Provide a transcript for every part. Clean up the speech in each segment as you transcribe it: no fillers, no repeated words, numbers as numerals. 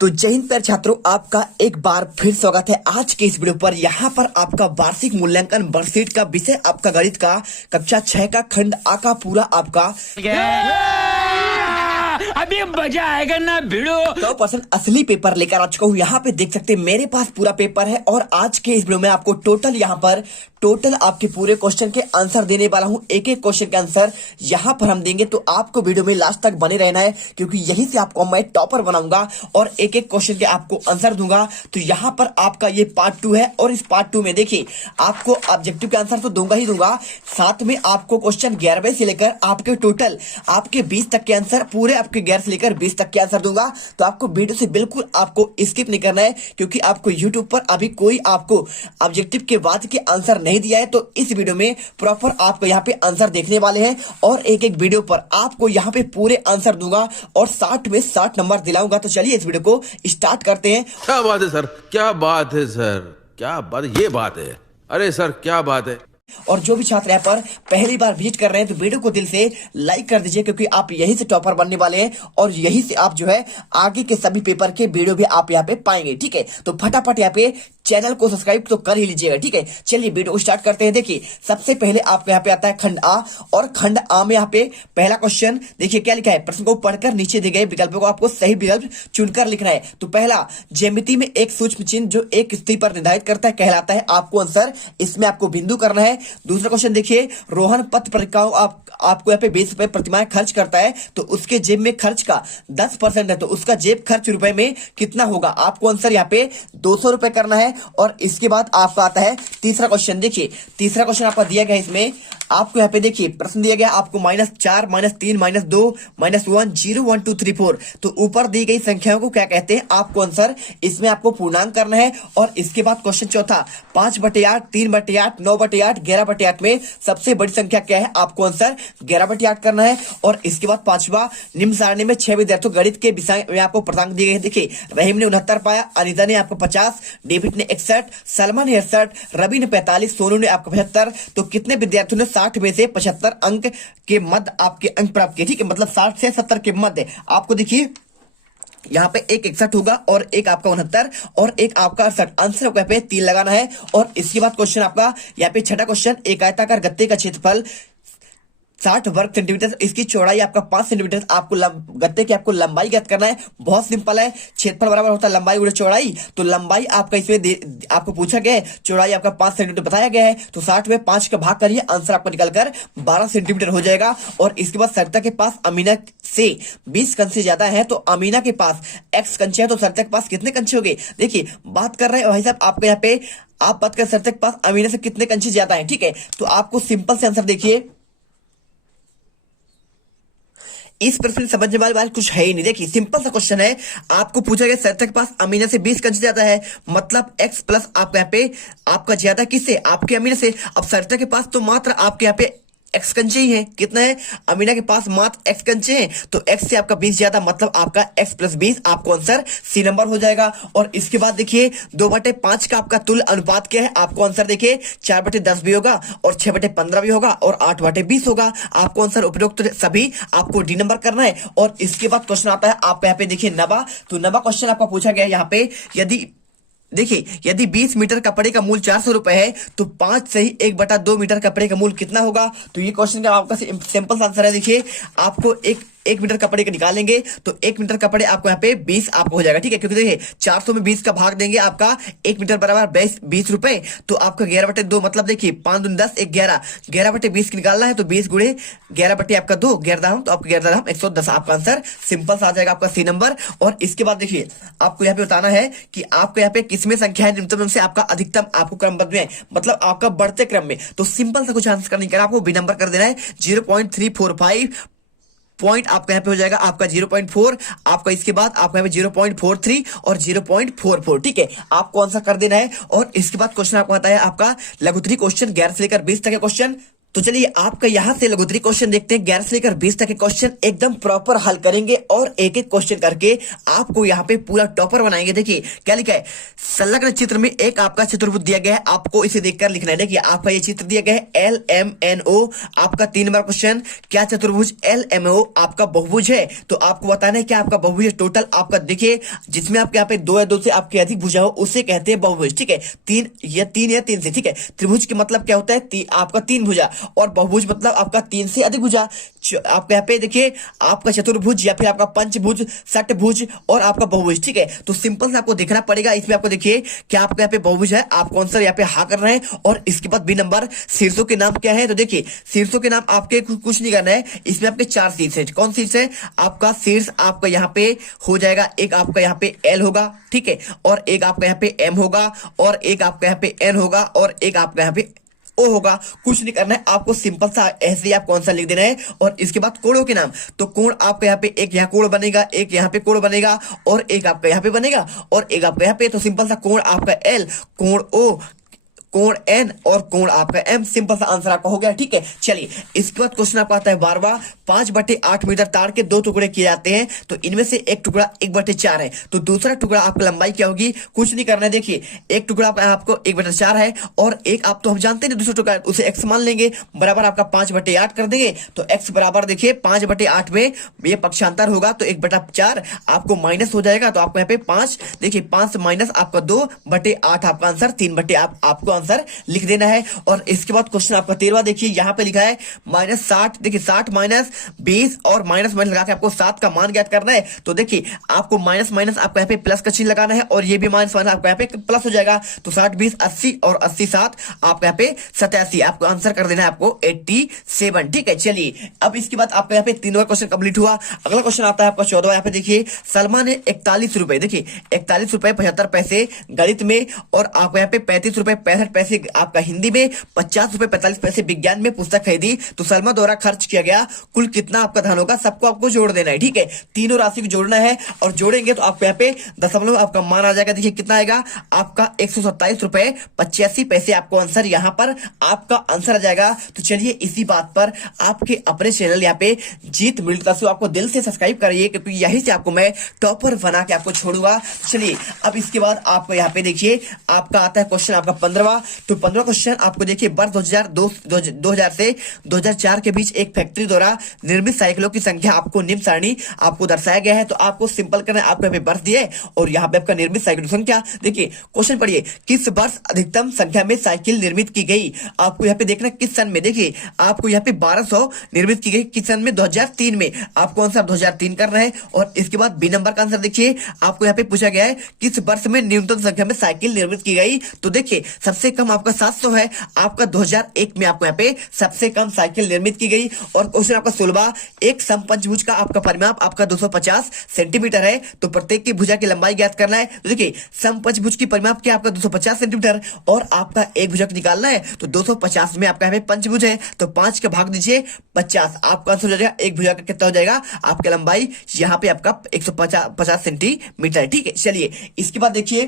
तो जय हिंद प्यारे छात्रों, आपका एक बार फिर स्वागत है आज के इस वीडियो पर। यहाँ पर आपका वार्षिक मूल्यांकन वर्कशीट का विषय आपका गणित का कक्षा 6 का खंड आ का पूरा आपका अभी मजा आएगा ना भिड़ो। 100% असली पेपर लेकर आ चुका हूँ। यहाँ पे देख सकते हैं मेरे पास पूरा पेपर है और आज के इस वीडियो में आपको टोटल आपके पूरे क्वेश्चन के आंसर देने वाला हूँ। एक एक क्वेश्चन के आंसर यहाँ पर हम देंगे, तो आपको वीडियो में लास्ट तक बने रहना है क्योंकि यहीं से आपको मैं टॉपर बनाऊंगा और एक एक क्वेश्चन के आपको आंसर दूंगा। तो यहाँ पर आपका ये पार्ट 2 है और इस पार्ट 2 में देखिए आपको ऑब्जेक्टिव के आंसर तो दूंगा ही दूंगा, साथ में आपको क्वेश्चन 11वें से लेकर आपके टोटल आपके 20 तक के आंसर, पूरे आपके 11 से लेकर 20 तक के आंसर दूंगा। तो आपको वीडियो से बिल्कुल आपको स्किप नहीं करना है क्योंकि आपको यूट्यूब पर अभी कोई आपको ऑब्जेक्टिव के बाद के आंसर नहीं दिया है। तो इस वीडियो में प्रॉपर आपको यहाँ पे आंसर देखने वाले हैं और एक एक वीडियो पर आपको यहाँ पे पूरे आंसर दूंगा और 60 में 60 नंबर दिलाऊंगा। तो चलिए इस वीडियो को स्टार्ट करते हैं। क्या बात है सर, क्या बात है सर, क्या बात, ये बात है। अरे सर क्या बात है। और जो भी छात्र यहाँ पर पहली बार विजिट कर रहे हैं तो वीडियो को दिल से लाइक कर दीजिए क्योंकि आप यहीं से टॉपर बनने वाले हैं और यहीं से आप जो है आगे के सभी पेपर के वीडियो भी आप यहाँ पे पाएंगे। ठीक है, तो फटाफट यहाँ पे चैनल को सब्सक्राइब तो कर ही लीजिएगा। ठीक है, चलिए वीडियो को स्टार्ट करते हैं। देखिए सबसे पहले आपको यहाँ पे आता है खंड आ और खंड आ में यहाँ पे पहला क्वेश्चन देखिए क्या लिखा है। प्रश्न को पढ़कर नीचे दिए गए विकल्पों को आपको सही विकल्प चुनकर लिखना है। तो पहला, ज्यामिति में एक सूक्ष्म चिन्ह जो एक स्थिति पर निर्धारित करता है कहलाता है। आपको आंसर इसमें आपको बिंदु करना है। दूसरा क्वेश्चन देखिए, रोहन पथ परिक्रमा आपको यहाँ पे 20 रुपए प्रतिमाह खर्च करता है तो उसके जेब में खर्च का 10% है, तो उसका जेब खर्च रुपए में कितना होगा। आपको आंसर यहाँ पे 200 रुपए करना है। और इसके बाद आपका आता है तीसरा क्वेश्चन। देखिए तीसरा क्वेश्चन आपका दिया गया है, इसमें आपको यहाँ पे देखिए प्रश्न दिया गया आपको -4 -3 -2 -1 0 1 2 3 4। तो ऊपर दी गई संख्याओं को क्या कहते हैं, आपको आंसर इसमें आपको पूर्णांक करना है। और इसके बाद क्वेश्चन चौथा, 5/8 3/8 9/8 11/8 में सबसे बड़ी संख्या क्या है, आपको आंसर 11/8 करना है। और इसके बाद पांचवा, निम्न सारणी में 6 विद्यार्थियों गणित के विषय में आपको पूर्णांक दिए गए। देखिए रहीम ने 69 पाया, अनिता ने आपको 50, डेविड ने 61, सलमान ने 68, रवि ने 45, सोनू ने आपको 75। तो कितने विद्यार्थियों ने 60 में से 75 अंक के मध्य आपके अंक प्राप्त किए। ठीक है, मतलब 60 से 70 के मध्य आपको देखिए यहाँ पे एक 61 होगा और एक आपका 69 और एक आपका 68। आंसर आपको यहाँ पे 3 लगाना है। और इसके बाद क्वेश्चन आपका यहाँ पे छठा क्वेश्चन, एक आयताकार गत्ते का क्षेत्रफल 60 वर्ग सेंटीमीटर, इसकी चौड़ाई आपका 5 सेंटीमीटर, आपको गत्ते की आपको लंबाई ज्ञात करना है। बहुत सिंपल है, क्षेत्रफल बराबर होता है लंबाई गुणे चौड़ाई। तो लंबाई आपका इसमें आपको पूछा गया है, चौड़ाई आपका 5 सेंटीमीटर बताया गया है। तो 60 में 5 का भाग करिए, आंसर आपका निकलकर 12 सेंटीमीटर हो जाएगा। और इसके बाद सरिता के पास अमीना से 20 कंचे ज्यादा है, तो अमीना के पास x कंचे है, तो सरिता के पास कितने कंचे हो गए। देखिए बात कर रहे हैं भाई साहब आपको यहाँ पे, आप बात कर सरिता के पास अमीना से कितने कंचे ज्यादा है। ठीक है, तो आपको सिंपल से आंसर देखिए, इस प्रश्न समझने वाली बात कुछ है ही नहीं। देखिए सिंपल सा क्वेश्चन है, आपको पूछा गया सरिता के पास अमीना से 20 कंचे ज्यादा है, मतलब x प्लस आपको यहाँ पे आपका ज्यादा किससे, आपके अमीना से। अब सरिता के पास तो मात्र आपके यहाँ पे x कंचे ही है, कितना है, अमीना के पास मात्र x कंचे हैं, तो x से आपका 20 ज्यादा, मतलब आपका x प्लस 20 आपको आंसर सी नंबर हो जाएगा। और इसके बाद देखिए 2/5 का आपका तुल्य अनुपात क्या है, आपको आंसर देखिए 4/10 भी होगा और 6/15 भी होगा और 8/20 होगा। आपको आंसर उपरोक्त सभी आपको डी नंबर करना है। और इसके बाद क्वेश्चन आता है आप यहाँ पे देखिए नवा, तो नवा क्वेश्चन आपका पूछा गया यहाँ पे, यदि 20 मीटर कपड़े का मूल्य 400 रुपए है तो 5 से ही 1/2 मीटर कपड़े का मूल्य कितना होगा। तो ये क्वेश्चन का आपका सिंपल आंसर है। देखिए आपको एक मीटर कपड़े का निकालेंगे तो 1 मीटर कपड़े आपको यहाँ पे 20 आपको हो जाएगा। ठीक है, क्योंकि देखिए 400 में 20 का भाग देंगे, आपका 1 मीटर बराबर 20 रुपए, तो आपका 11/2, मतलब देखिए 5 दूनी 10 11, 11/20 निकालना है तो 20 गुणे 11 आपका 2, 11 तो आपका 11 110, आपका आंसर सिंपल सा आ जाएगा आपका सी नंबर। और इसके बाद देखिए आपको यहाँ पे बताना है कि आपको यहाँ पे किसमें संख्या है न्यूनतम से आपका अधिकतम आपको क्रमबद्ध में, मतलब आपका बढ़ते क्रम में। तो सिंपल से कुछ आंसर नहीं करना, आपको बी नंबर कर देना है। 0.345 पॉइंट आपका यहाँ पे हो जाएगा आपका 0.4, आपका इसके बाद आपका यहाँ पे 0.43 और 0.44। ठीक है, आपको आंसर कर देना है। और इसके बाद क्वेश्चन आपको आता है आपका लघुत्तरी क्वेश्चन 11 से लेकर 20 तक का क्वेश्चन। तो चलिए आपका यहाँ से लघुत्तरी क्वेश्चन देखते हैं। 11 से लेकर 20 तक के क्वेश्चन एकदम प्रॉपर हल करेंगे और एक एक क्वेश्चन करके आपको यहाँ पे पूरा टॉपर बनाएंगे। देखिए क्या लिखा है, संलग्न चित्र में एक आपका चतुर्भुज दिया गया है, आपको इसे देखकर लिखना है। देखिए आपका ये चित्र दिया गया है LMNO, आपका 3 नंबर क्वेश्चन, क्या चतुर्भुज LMNO आपका बहुभुज है? तो आपको बताना है क्या आपका बहुभुज है। टोटल आपका देखिए जिसमें आपके यहाँ पे 2 या 2 से आपके अधिक भुजा हो उसे कहते हैं बहुभुज, ठीक है। 3 या 3 से, ठीक है। त्रिभुज के मतलब क्या होता है, आपका 3 भुजा, और बहुभुज मतलब आपका 3 से अधिक भुजा। आपके यहाँ पे देखिए आपका चतुर्भुज या फिर आपका पंचभुज, षटभुज और आपका बहुभुज, ठीक है। तो सिंपल से आपको देखना पड़ेगा। इसमें आपको देखिए क्या आपके यहाँ पे बहुभुज है, आपको आंसर यहाँ पे हाँ कर रहे हैं। और इसके बाद बी नंबर, शीर्षों के नाम क्या है? तो देखिए शीर्षों के नाम आपके कुछ नहीं करना है, इसमें आपके 4 शीर्ष है। कौन शीर्ष है? आपका शीर्ष आपका यहाँ पे हो जाएगा, एक आपका यहाँ पे L होगा, ठीक है, और एक आपका यहाँ पे M होगा, और एक आपका यहाँ पे N होगा, और एक आपका यहाँ पे O होगा। कुछ नहीं करना है, आपको सिंपल सा ऐसे ही आपको आंसर लिख देना है। और इसके बाद कोणों के नाम, तो कोण आपका यहाँ पे एक यहाँ कोण बनेगा, एक यहाँ पे कोण बनेगा, और एक आपका यहाँ पे बनेगा, और एक आपका यहाँ पे। तो सिंपल सा कोण आपका L, कोण O, कोण N और कोण आपका M, सिंपल सा आंसर आपका हो गया, ठीक है। चलिए इसके बाद क्वेश्चन आपका आता है 12वां। 5/8 मीटर तार के 2 टुकड़े किए जाते हैं, तो इनमें से एक टुकड़ा 1/4 है, तो दूसरा टुकड़ा आपकी लंबाई क्या होगी? कुछ नहीं करना है। देखिए एक टुकड़ा आपको 1/4 है, और एक आप तो हम जानते हैं दूसरा टुकड़ा, उसे x मान लेंगे, बराबर आपका 5/8 कर देंगे। तो x बराबर देखिए 5/8 में ये पक्षांतर होगा, तो 1/4 आपको माइनस हो जाएगा। तो आपको यहाँ पे 5, देखिए 5 माइनस आपका 2/8, आपका आंसर 3/8 आपको आंसर लिख देना है। और इसके बाद क्वेश्चन आपका 13वां देखिए, यहाँ पे लिखा है -60, देखिए 60 माइनस 20 और माइनस माइनस लगा के आपको 7 का मान ज्ञात करना है। तो देखिए आपको माइनस माइनस आपको यहाँ पे प्लस का चिन्ह लगाना है, और ये भी माइनस माइनस आपको यहाँ पे प्लस हो जाएगा। तो 60 20 80 और 80 7 आपको यहाँ पे 87, आपको आंसर कर देना है आपको 87, ठीक है। चलिए अब इसके बाद आपका यहाँ पे 3वां क्वेश्चन कंप्लीट हुआ। अगला क्वेश्चन आता है आपका 14वां। यहाँ पे देखिए सलमा ने 41 रुपए, देखिए 41 रुपए 75 पैसे गणित में, और आपको यहाँ पे 35 रुपए 65 पैसे आपका हिंदी में, 50 रुपए 45 पैसे विज्ञान में पुस्तक खरीदी। तो सलमा द्वारा खर्च किया गया कुल कितना आपका धन होगा? सबको आपको जोड़ देना है, ठीक है। तीनों राशि को जोड़ना है, और जोड़ेंगे तो आपको यहाँ पे दशमलव आपका मान आ जाएगा। देखिए कितना आएगा आपका 127 रुपए 85 पैसे, आपको आंसर यहाँ पर आपका आंसर आ जाएगा। तो चलिए इसी बात पर आपके अपने चैनल यहाँ पे जीत मिलता से आपको दिल से सब्सक्राइब करिए, क्योंकि यही से आपको मैं टॉपर बना के आपको छोड़ूंगा। चलिए अब इसके बाद आपको यहाँ पे देखिए आपका आता है क्वेश्चन आपका 15वां। तो 15वां क्वेश्चन आपको देखिए वर्ष 2000 से 2004 के बीच एक फैक्ट्री द्वारा निर्मित साइकिलों की संख्या आपको निम्न सारणी आपको दर्शाया गया है। तो आपको सिंपल करना है, आपको यहाँ पे वर्ष दिए और यहाँ पे आपका निर्मित साइकिल संख्या। देखिए क्वेश्चन पढ़िए, किस वर्ष अधिकतम संख्या में साइकिल निर्मित की गई? आपको यहाँ पे देखना किस सन में। देखिए आपको यहाँ पे 1200 निर्मित की गई, किस सन में? 2003 में। आपको आंसर 2003 करना है। और इसके बाद बी नंबर का आंसर देखिए आपको यहाँ पे पूछा गया है किस वर्ष में न्यूनतम संख्या में साइकिल निर्मित की गई? तो देखिए सबसे कम आपका 700 है, आपका 2001 में आपको यहाँ पे सबसे कम साइकिल निर्मित की गई। और क्वेश्चन आपका 16वां, एक समपंचभुज का आपका परिमाप आपका 250 सेंटीमीटर है, तो प्रत्येक की भुजा की लंबाई ज्ञात करना है। तो देखिए समपंचभुज की परिमाप क्या आपका 250 सेंटीमीटर, और आपका एक भुजा निकालना है। तो 250 में आपका यहाँ पे पंचभुज है, तो 5 का भाग दीजिए 50, आपका आंसर हो जाएगा एक भुजा का कितना हो जाएगा? आपकी लंबाई यहाँ पे आपका 150 सेंटीमीटर, ठीक है। चलिए इसके बाद देखिए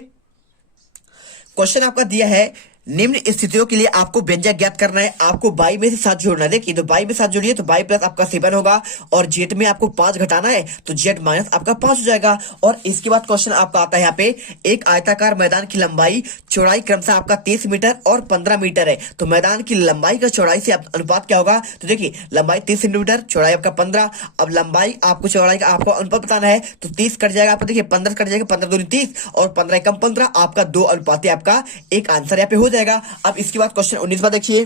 क्वेश्चन आपका दिया है निम्न स्थितियों के लिए आपको व्यंजक ज्ञात करना है, आपको 22 में से 7 जोड़ना है। देखिए तो 22 में 7 जोड़िए तो 22 प्लस आपका 7 होगा, और जेड में आपको 5 घटाना है, तो जेड माइनस आपका 5 हो जाएगा। और इसके बाद क्वेश्चन आपका आता है यहाँ पे एक आयताकार मैदान की लंबाई चौड़ाई क्रमशः आपका 30 मीटर और 15 मीटर है, तो मैदान की लंबाई का चौड़ाई से अनुपात क्या होगा? तो देखिए लंबाई 30 सेंटीमीटर, चौड़ाई आपका 15। अब लंबाई आपको चौड़ाई का आपको अनुपात बताना है, तो 30 कट जाएगा आपको, देखिए 15 कट जाएगा, 15 दूनी 30 और 15 एकम 15, आपका 2 अनुपात आपका एक आंसर यहाँ पे हो जाएगा। अब इसके बाद क्वेश्चन 19वां देखिए,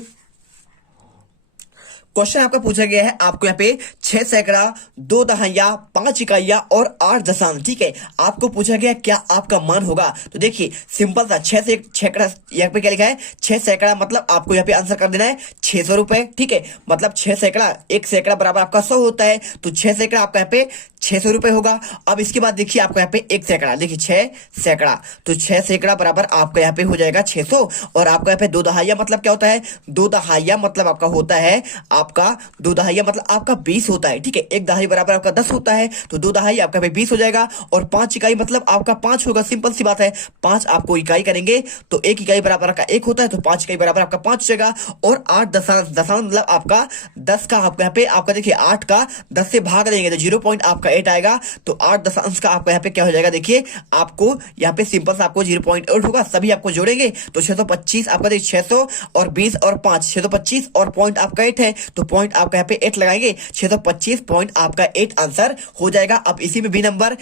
क्वेश्चन आपका पूछा गया है आपको यहाँ पे 6 सैकड़ा 2 दहाइयां 5 इकाइयां और 8 दशमांश, ठीक है। आपको पूछा गया क्या आपका मान होगा? तो देखिए सिंपल सा 6 सैकड़ा यहाँ पे क्या लिखा है? 6 सैकड़ा मतलब आपको यहाँ पे आंसर कर देना है 600 रुपए, ठीक है। मतलब 6 सैकड़ा, 1 सैकड़ा बराबर आपका 100 होता है, तो 6 सैकड़ा आपका यहाँ पे 600 रुपए होगा। अब इसके बाद देखिए आपको यहाँ पे 1 सैकड़ा, देखिए 6 सैकड़ा, तो 6 सैकड़ा बराबर आपका यहाँ पे हो जाएगा 600। और आपको यहाँ पे 2 दहाइयां मतलब क्या होता है? 2 दहाइयां मतलब आपका होता है आपका 2 दहाइयां मतलब आपका 20 होता है, ठीक है। 1 दहाई बराबर आपका 10 होता है, तो 2 दहाई आपका 20 हो जाएगा। और 5 इकाई मतलब आपका 5 होगा, सिंपल सी बात है। 5 आपको इकाई करेंगे तो 1 इकाई बराबर आपका 1 होता है, तो 5 इकाई बराबर आपका 5 हो जाएगा। और 8 दशांश मतलब आपका 10 का आपका यहाँ पे आपका देखिए 8 का 10 से भाग देंगे तो 0 पॉइंट आपका 8 आएगा। तो 8 दशांश का आपका यहाँ पे क्या हो जाएगा, देखिए आपको यहाँ पे सिंपल सा आपको 0.8 होगा। सभी आपको जोड़ेंगे तो 625 आपका देखिए 600 और 20 और 5 625 और पॉइंट आपका 8 है, तो पॉइंट आपका यहाँ पे 8 लगाएंगे, 625 पॉइंट आपका 8 आंसर हो जाएगा। अब इसी में बी नंबर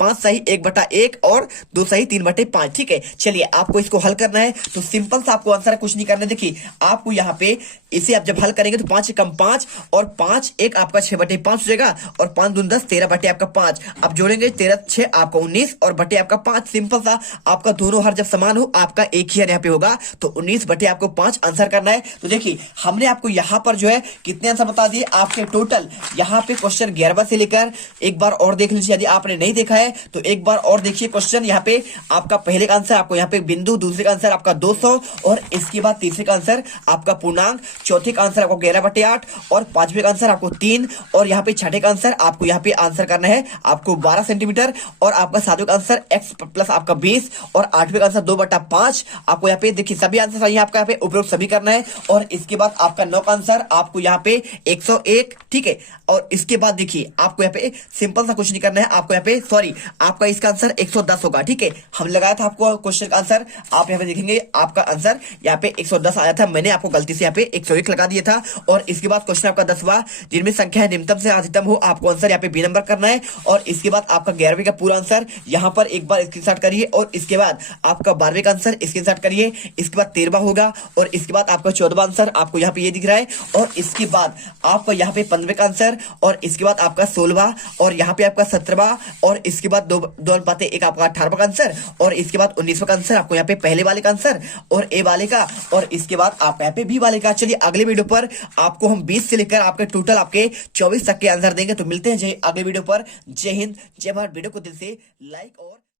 5 सही 1/1 और 2 सही 3/5, ठीक है। चलिए आपको इसको हल करना है, तो सिंपल सा आपको आंसर है, कुछ नहीं करना है। देखिए आपको यहाँ पे इसे आप जब हल करेंगे तो 5 कम 5 और 5 1 आपका 6/5 हो जाएगा। और 5 दूनी 10 13 आपका 5 आप जोड़ेंगे 13 6 आपका 19 और बटे आपका 5। सिंपल सा आपका दोनों हर जब समान हो आपका एक ही यहाँ पे होगा, तो 19 बटे आपको 5 आंसर करना है। तो देखिए हमने आपको यहाँ पर जो है कितने आंसर बता दिए आपके टोटल। यहाँ पे क्वेश्चन 11 से लेकर एक बार और देख लीजिए, यदि आपने नहीं देखा है तो एक बार और देखिए क्वेश्चन। यहाँ पे आपका पहले का आंसर आपको यहाँ पे बिंदु, दूसरे का आंसर आपका 200 और इसके बाद तीसरे का आंसर आपका पूर्णांक, चौथे का आंसर आपको 11/8 और पांचवे का आंसर आपको 3 और यहाँ पे छठे का आंसर आपको यहाँ पे आंसर करना है आपको 12 सेंटीमीटर और आपका सातवें का आंसर x प्लस आपका 20 और आठवें का आंसर 2/5 आपको यहाँ पे देखिए सभी आंसर सही है आपका यहाँ पे उपरोक्त सभी करना है। और इसके बाद आपका 9 का आंसर आपको यहाँ पे 101, ठीक है। और इसके बाद देखिए आपको यहाँ पे सिंपल सा कुछ नहीं करना है, आपको यहाँ पे सॉरी आपका इसका आंसर 110 होगा, ठीक है। हम लगाया था आपको क्वेश्चन का आंसर, आप यहाँ पे देखेंगे आपका आंसर यहाँ पे 110 आया था, मैंने आपको गलती से यहाँ पे 101 लगा दिया था। और इसके बाद क्वेश्चन आपका 10वां, जिनमें संख्या निम्नतम से अधिकतम हो, आपको आंसर यहाँ पे बी नंबर करना है। और इसके बाद आपका 11वीं का पूरा आंसर यहाँ पर एक बार स्क्रीनशॉट करिए। और इसके बाद आपका 12वीं का आंसर स्क्रीनशॉट करिए। इसके बाद 13वां होगा और इसके बाद आपका 14वां आंसर आपको यहाँ पे ये दिख रहा है। और इसके बाद आपका यहाँ पे 15वें का आंसर और इसके बाद आपका 16वां और यहाँ पे आपका 17वां और इसके बाद 2:1 आपका 18वां का आंसर और इसके बाद 19वां का आंसर आपको यहाँ पे पहले वाले का आंसर और ए वाले का और इसके बाद आप यहाँ पे बी वाले का। चलिए अगले वीडियो पर आपको हम 20 से लेकर आपके टोटल आपके 24 तक के आंसर देंगे। तो मिलते हैं अगले वीडियो पर। जय हिंद, जय भारत। वीडियो को दिल से लाइक और